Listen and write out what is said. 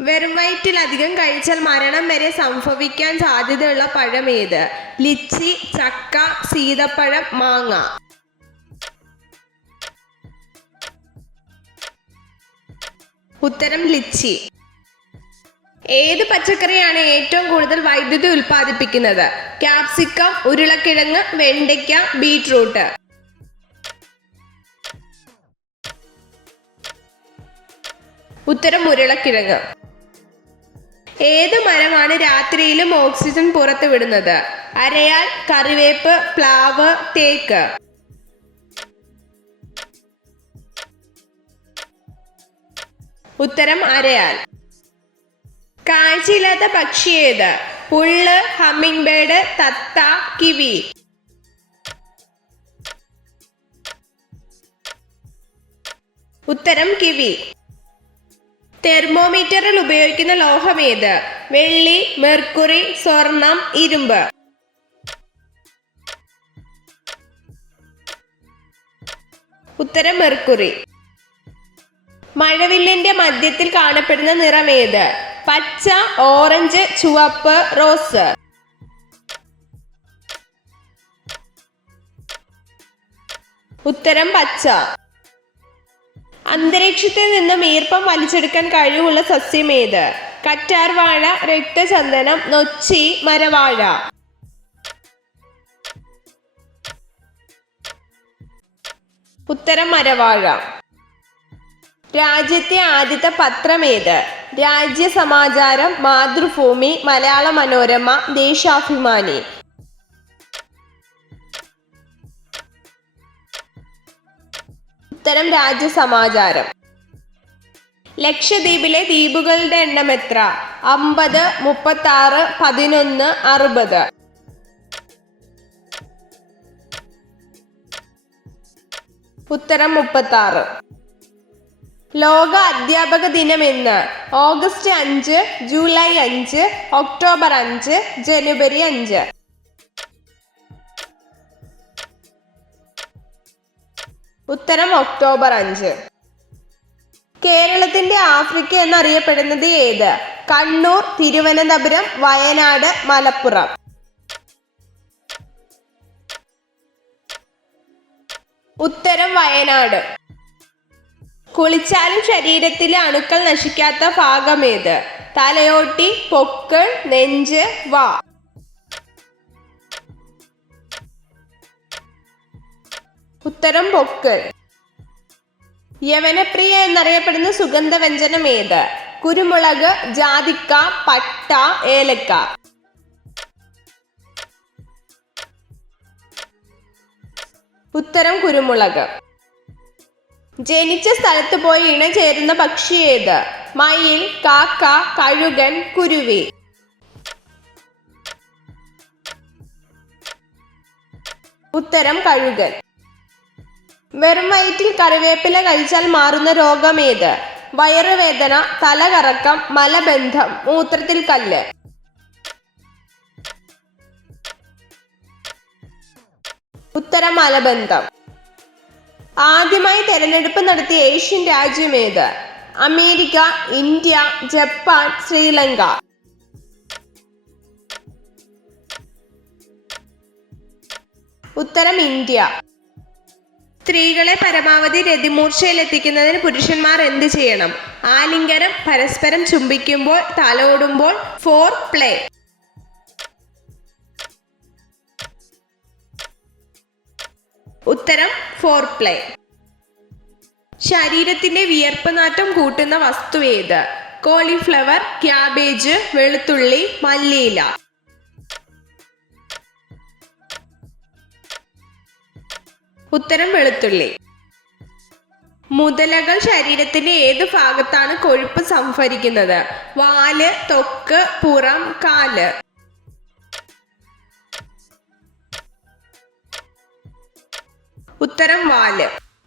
വെറും വയറ്റിലധികം കഴിച്ചാൽ മരണം വരെ സംഭവിക്കാൻ സാധ്യതയുള്ള പഴം ഏത്? ലിച്ചി, ചക്ക, സീതപ്പഴം, മാങ്ങ. ഉത്തരം ലിച്ചി. ഏത് പച്ചക്കറിയാണ് ഏറ്റവും കൂടുതൽ വൈദ്യുതി ഉൽപ്പാദിപ്പിക്കുന്നത്? ക്യാപ്സിക്കം, ഉരുളക്കിഴങ്ങ്, വെണ്ടയ്ക്ക, ബീറ്റ്റൂട്ട്. ഉത്തരം ഉരുളക്കിഴങ്ങ്. ഏത് മരമാണ് രാത്രിയിലും ഓക്സിജൻ പുറത്തുവിടുന്നത്? അരയാൽ, കറിവേപ്പ്, പ്ലാവ്, തേക്ക്. ഉത്തരം അരയാൽ. കാഴ്ചയില്ലാത്ത പക്ഷി ഏത്? പുള്ള്, ഹമ്മിങ് ബേർഡ്, തത്ത, കിവി. ഉത്തരം കിവി. തെർമോമീറ്ററിൽ ഉപയോഗിക്കുന്ന ലോഹം ഏത്? വെള്ളി, മെർക്കുറി, സ്വർണം, ഇരുമ്പ്. ഉത്തരം മെർക്കുറി. മഴവില്ലിന്റെ മധ്യത്തിൽ കാണപ്പെടുന്ന നിറം ഏത്? പച്ച, ഓറഞ്ച്, ചുവപ്പ്, റോസ്. ഉത്തരം പച്ച. അന്തരീക്ഷത്തിൽ നിന്നും ഈർപ്പം വലിച്ചെടുക്കാൻ കഴിവുള്ള സസ്യം ഏത്? കറ്റാർവാഴ, രക്തചന്ദനം, നൊച്ചി, മരവാഴ. ഉത്തരം മരവാഴ. രാജ്യത്തെ ആദ്യത്തെ പത്രം ഏത്? രാജ്യസമാചാരം, മാതൃഭൂമി, മലയാള മനോരമ, ദേശാഭിമാനി. ഉത്തരം രാജ്യസമാചാരം. ലക്ഷദ്വീപിലെ ദ്വീപുകളുടെ എണ്ണം എത്ര? 50, 36, 11, 60. ഉത്തരം 36. ലോക അധ്യാപക ദിനം എന്ന്? ഓഗസ്റ്റ് 5, ജൂലൈ 5, ഒക്ടോബർ 5, ജനുവരി 5. ഉത്തരം ഒക്ടോബർ 5. കേരളത്തിന്റെ ആഫ്രിക്ക എന്നറിയപ്പെടുന്നത് ഏത്? കണ്ണൂർ, തിരുവനന്തപുരം, വയനാട്, മലപ്പുറം. ഉത്തരം വയനാട്. കുളിച്ചാലും ശരീരത്തിലെ അണുക്കൾ നശിക്കാത്ത ഭാഗം ഏത്? തലയോട്ടി, പൊക്കിൾ, നെഞ്ച്, വാ. ഉത്തരം പൊക്കിൾ. യവനപ്രിയ എന്നറിയപ്പെടുന്ന സുഗന്ധവ്യഞ്ജനം ഏത്? കുരുമുളക്, ജാതിക്ക, പട്ട, ഏലക്ക. ഉത്തരം കുരുമുളക്. ജനിച്ച സ്ഥലത്ത് പോയി ഇണചേരുന്ന പക്ഷി ഏത്? മയിൽ, കാക്ക, കഴുകൻ, കുരുവി. ഉത്തരം കഴുകൻ. വെറും വയറ്റിൽ കറിവേപ്പില കഴിച്ചാൽ മാറുന്ന രോഗം ഏത്? വയറുവേദന, തലകറക്കം, മലബന്ധം, മൂത്രത്തിൽ കല്ല്. ഉത്തരം മലബന്ധം. ആദ്യമായി തെരഞ്ഞെടുപ്പ് നടത്തിയ ഏഷ്യൻ രാജ്യം ഏത്? America, India, Japan, Sri Lanka. ഉത്തരം ഇന്ത്യ. സ്ത്രീകളെ പരമാവധി രതിമൂർച്ചയിൽ എത്തിക്കുന്നതിന് പുരുഷന്മാർ എന്ത് ചെയ്യണം? ആലിംഗനം, പരസ്പരം ചുംബിക്കുമ്പോൾ, തലോടുമ്പോൾ, ഫോർ പ്ലേ. ഉത്തരം ഫോർ പ്ലേ. ശരീരത്തിന്റെ വിയർപ്പ് നാറ്റം കൂട്ടുന്ന വസ്തു ഏത്? കോളിഫ്ലവർ, ക്യാബേജ്, വെളുത്തുള്ളി, മല്ലിയില. ഉത്തരം വെളുത്തുള്ളി. മുതലകൾ ശരീരത്തിന്റെ ഏത് ഭാഗത്താണ് കൊഴുപ്പ് സംഭരിക്കുന്നത്? വാല്, ത്വക്ക്, പുറം, കാല്. ഉത്തരം വാല്.